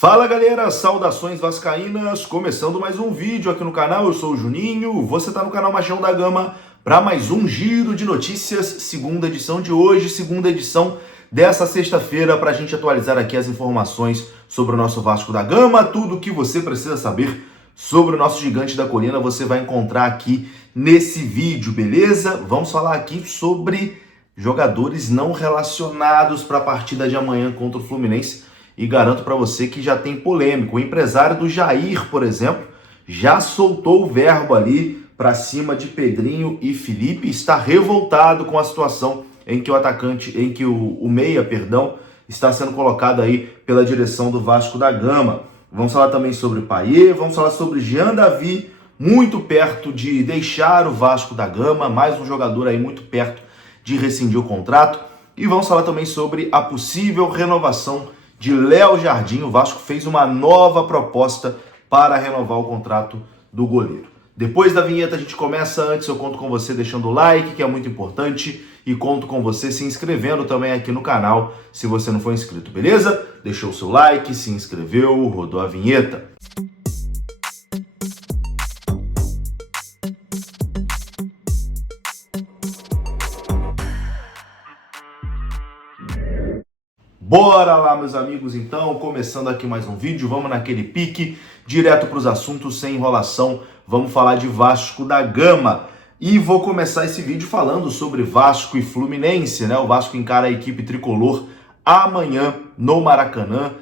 Fala galera, saudações vascaínas, começando mais um vídeo aqui no canal, eu sou o Juninho, você tá no canal Machão da Gama para mais um giro de notícias, segunda edição de hoje, segunda edição dessa sexta-feira, para a gente atualizar aqui as informações sobre o nosso Vasco da Gama, tudo o que você precisa saber sobre o nosso gigante da colina você vai encontrar aqui nesse vídeo, beleza? Vamos falar aqui sobre jogadores não relacionados para a partida de amanhã contra o Fluminense. E garanto para você que já tem polêmica. O empresário do Jair, por exemplo, já soltou o verbo ali para cima de Pedrinho e Felipe. Está revoltado com a situação em que o meia, está sendo colocado aí pela direção do Vasco da Gama. Vamos falar também sobre Payet, vamos falar sobre Jean Davi, muito perto de deixar o Vasco da Gama, mais um jogador aí muito perto de rescindir o contrato. E vamos falar também sobre a possível renovação de Léo Jardim. O Vasco fez uma nova proposta para renovar o contrato do goleiro. Depois da vinheta a gente começa. Antes eu conto com você deixando o like, que é muito importante, e conto com você se inscrevendo também aqui no canal, se você não for inscrito, beleza? Deixou o seu like, se inscreveu, rodou a vinheta. Bora lá, meus amigos, então, começando aqui mais um vídeo, vamos naquele pique, direto para os assuntos, sem enrolação, vamos falar de Vasco da Gama. E vou começar esse vídeo falando sobre Vasco e Fluminense, né? O Vasco encara a equipe tricolor amanhã no Maracanã,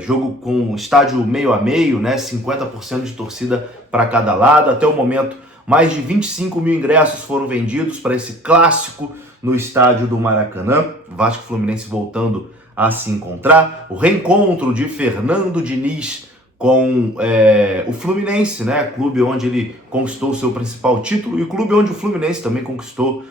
jogo com estádio meio a meio, né? 50% de torcida para cada lado. Até o momento, mais de 25 mil ingressos foram vendidos para esse clássico no estádio do Maracanã. Vasco e Fluminense voltando a se encontrar. O reencontro de Fernando Diniz com o Fluminense, né? Clube onde ele conquistou o seu principal título e o clube onde o Fluminense também conquistou,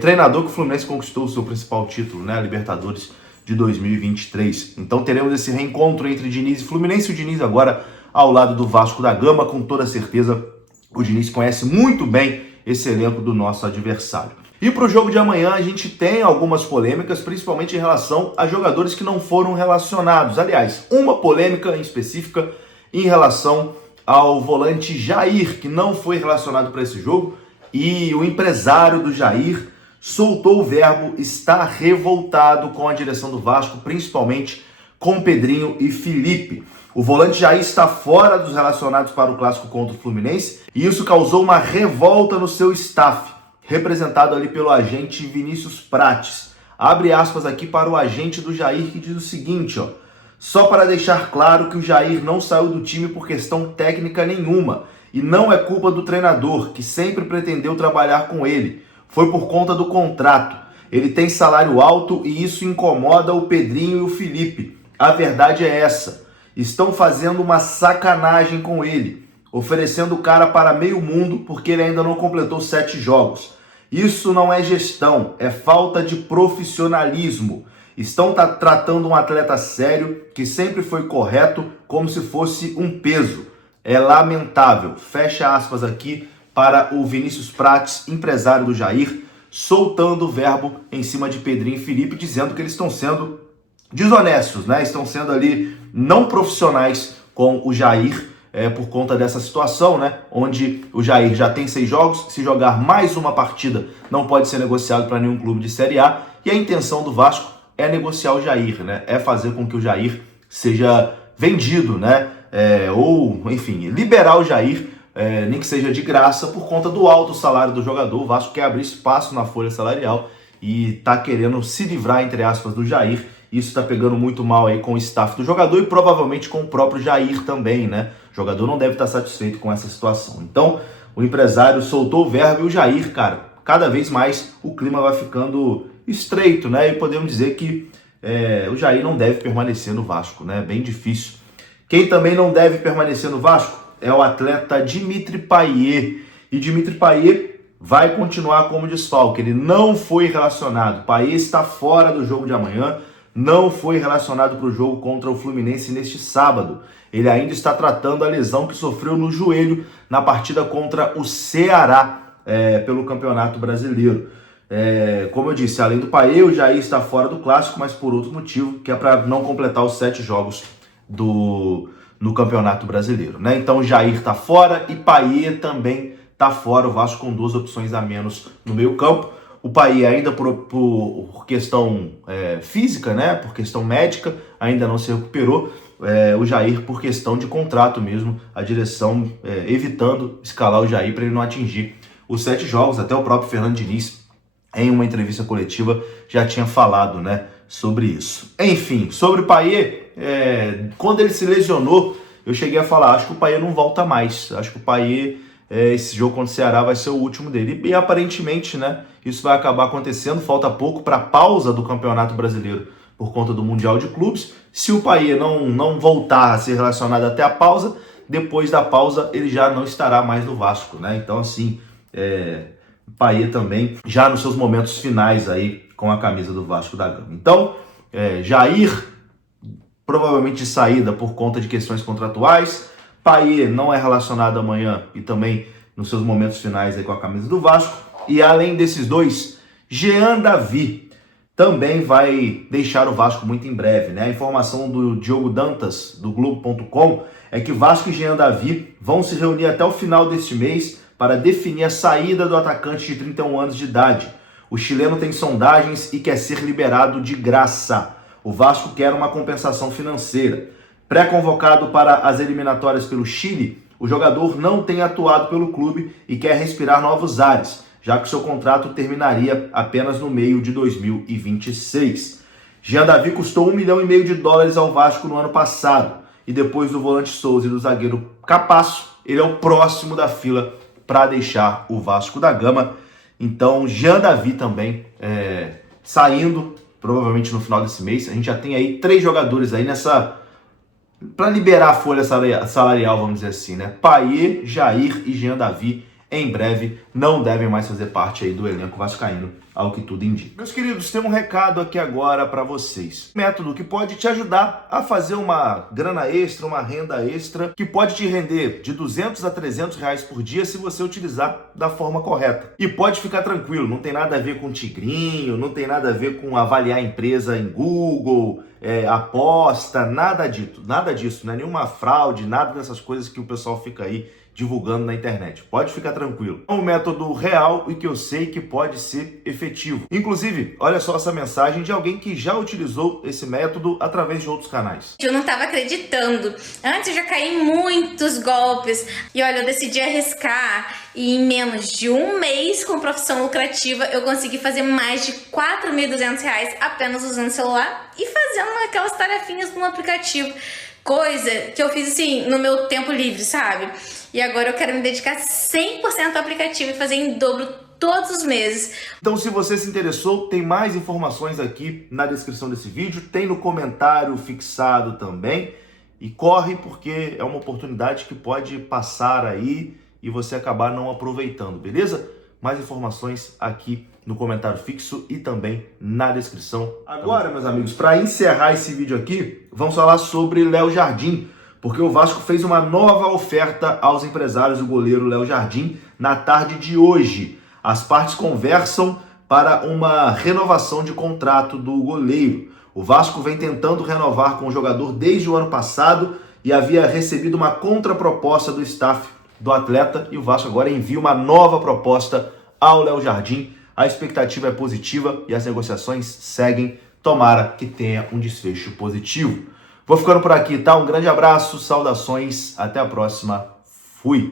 treinador que o Fluminense conquistou o seu principal título, né? A Libertadores de 2023. Então teremos esse reencontro entre Diniz e Fluminense. O Diniz agora ao lado do Vasco da Gama, com toda certeza o Diniz conhece muito bem esse elenco do nosso adversário. E para o jogo de amanhã a gente tem algumas polêmicas, principalmente em relação a jogadores que não foram relacionados. Aliás, uma polêmica em específica em relação ao volante Jair, que não foi relacionado para esse jogo, e o empresário do Jair soltou o verbo, está revoltado com a direção do Vasco, principalmente com Pedrinho e Felipe. O volante Jair está fora dos relacionados para o clássico contra o Fluminense, e isso causou uma revolta no seu staff, representado ali pelo agente Vinícius Prates. Abre aspas aqui para o agente do Jair, que diz o seguinte, ó: só para deixar claro que o Jair não saiu do time por questão técnica nenhuma, e não é culpa do treinador, que sempre pretendeu trabalhar com ele. Foi por conta do contrato. Ele tem salário alto e isso incomoda o Pedrinho e o Felipe. A verdade é essa. Estão fazendo uma sacanagem com ele, oferecendo o cara para meio mundo porque ele ainda não completou 7 jogos. Isso não é gestão, é falta de profissionalismo. Estão tratando um atleta sério, que sempre foi correto, como se fosse um peso. É lamentável. Fecha aspas aqui para o Vinícius Prates, empresário do Jair, soltando o verbo em cima de Pedrinho e Felipe, dizendo que eles estão sendo desonestos, né? Estão sendo ali não profissionais com o Jair, por conta dessa situação, né? Onde o Jair já tem 6 jogos, se jogar mais uma partida não pode ser negociado para nenhum clube de Série A, e a intenção do Vasco é negociar o Jair, né? É fazer com que o Jair seja vendido, né? Ou, enfim, liberar o Jair, nem que seja de graça, por conta do alto salário do jogador. O Vasco quer abrir espaço na folha salarial e tá querendo se livrar, entre aspas, do Jair. Isso tá pegando muito mal aí com o staff do jogador e provavelmente com o próprio Jair também, né? O jogador não deve estar satisfeito com essa situação. Então, o empresário soltou o verbo e o Jair, cara, cada vez mais o clima vai ficando estreito, né? E podemos dizer que o Jair não deve permanecer no Vasco, né? Bem difícil. Quem também não deve permanecer no Vasco é o atleta Dimitri Payet. E Dimitri Payet vai continuar como desfalque. Ele não foi relacionado. Payet está fora do jogo de amanhã. Não foi relacionado para o jogo contra o Fluminense neste sábado. Ele ainda está tratando a lesão que sofreu no joelho na partida contra o Ceará pelo Campeonato Brasileiro. Como eu disse, além do Payet, o Jair está fora do clássico, mas por outro motivo, que é para não completar os 7 jogos no Campeonato Brasileiro, né? Então Jair tá fora e Payet também tá fora. O Vasco com 2 opções a menos no meio-campo. O Payet ainda por questão física, né? Por questão médica, ainda não se recuperou. O Jair por questão de contrato mesmo, a direção evitando escalar o Jair para ele não atingir os 7 jogos. Até o próprio Fernando Diniz, em uma entrevista coletiva, já tinha falado, né, sobre isso. Enfim, sobre o Payet, quando ele se lesionou, eu cheguei a falar, acho que o Payet não volta mais. Acho que o Payet, esse jogo contra o Ceará vai ser o último dele. E aparentemente, né, isso vai acabar acontecendo. Falta pouco para a pausa do Campeonato Brasileiro por conta do Mundial de Clubes. Se o Payet não voltar a ser relacionado até a pausa, depois da pausa ele já não estará mais no Vasco, né? Então, assim, o Payet também já nos seus momentos finais aí com a camisa do Vasco da Gama. Então, Jair provavelmente de saída por conta de questões contratuais. Payet não é relacionado amanhã e também nos seus momentos finais aí com a camisa do Vasco. E além desses dois, Jean Davi também vai deixar o Vasco muito em breve, né? A informação do Diogo Dantas, do Globo.com, é que Vasco e Jean Davi vão se reunir até o final deste mês para definir a saída do atacante de 31 anos de idade. O chileno tem sondagens e quer ser liberado de graça. O Vasco quer uma compensação financeira. Pré-convocado para as eliminatórias pelo Chile, o jogador não tem atuado pelo clube e quer respirar novos ares, já que seu contrato terminaria apenas no meio de 2026. Jean Davi custou $1,5 milhão ao Vasco no ano passado, e depois do volante Souza e do zagueiro Capasso, ele é o próximo da fila para deixar o Vasco da Gama. Então, Jean Davi também saindo, provavelmente no final desse mês. A gente já tem aí 3 jogadores aí para liberar a folha salarial, vamos dizer assim, né? Payet, Jair e Jean Davi, em breve, não devem mais fazer parte aí do elenco vascaíno, ao que tudo indica. Meus queridos, tem um recado aqui agora para vocês. Método que pode te ajudar a fazer uma grana extra, uma renda extra, que pode te render de R$200 a R$300 por dia se você utilizar da forma correta. E pode ficar tranquilo, não tem nada a ver com tigrinho, não tem nada a ver com avaliar a empresa em Google, aposta, nada disso, não é nenhuma fraude, nada dessas coisas que o pessoal fica aí divulgando na internet. Pode ficar tranquilo. É um método real e que eu sei que pode ser efetivo. Inclusive, olha só essa mensagem de alguém que já utilizou esse método através de outros canais. Eu não estava acreditando. Antes eu já caí em muitos golpes. E olha, eu decidi arriscar. E em menos de um mês com profissão lucrativa, eu consegui fazer mais de R$4.200 apenas usando o celular e fazendo aquelas tarefinhas no aplicativo. Coisa que eu fiz assim no meu tempo livre, sabe? E agora eu quero me dedicar 100% ao aplicativo e fazer em dobro todos os meses. Então, se você se interessou, tem mais informações aqui na descrição desse vídeo, tem no comentário fixado também. E corre, porque é uma oportunidade que pode passar aí e você acabar não aproveitando, beleza? Mais informações aqui no comentário fixo e também na descrição. Agora, meus amigos, para encerrar esse vídeo aqui, vamos falar sobre Léo Jardim, porque o Vasco fez uma nova oferta aos empresários do goleiro Léo Jardim na tarde de hoje. As partes conversam para uma renovação de contrato do goleiro. O Vasco vem tentando renovar com o jogador desde o ano passado e havia recebido uma contraproposta do staff do atleta, e o Vasco agora envia uma nova proposta ao Léo Jardim. A expectativa é positiva e as negociações seguem. Tomara que tenha um desfecho positivo. Vou ficando por aqui, tá? Um grande abraço, saudações, até a próxima. Fui!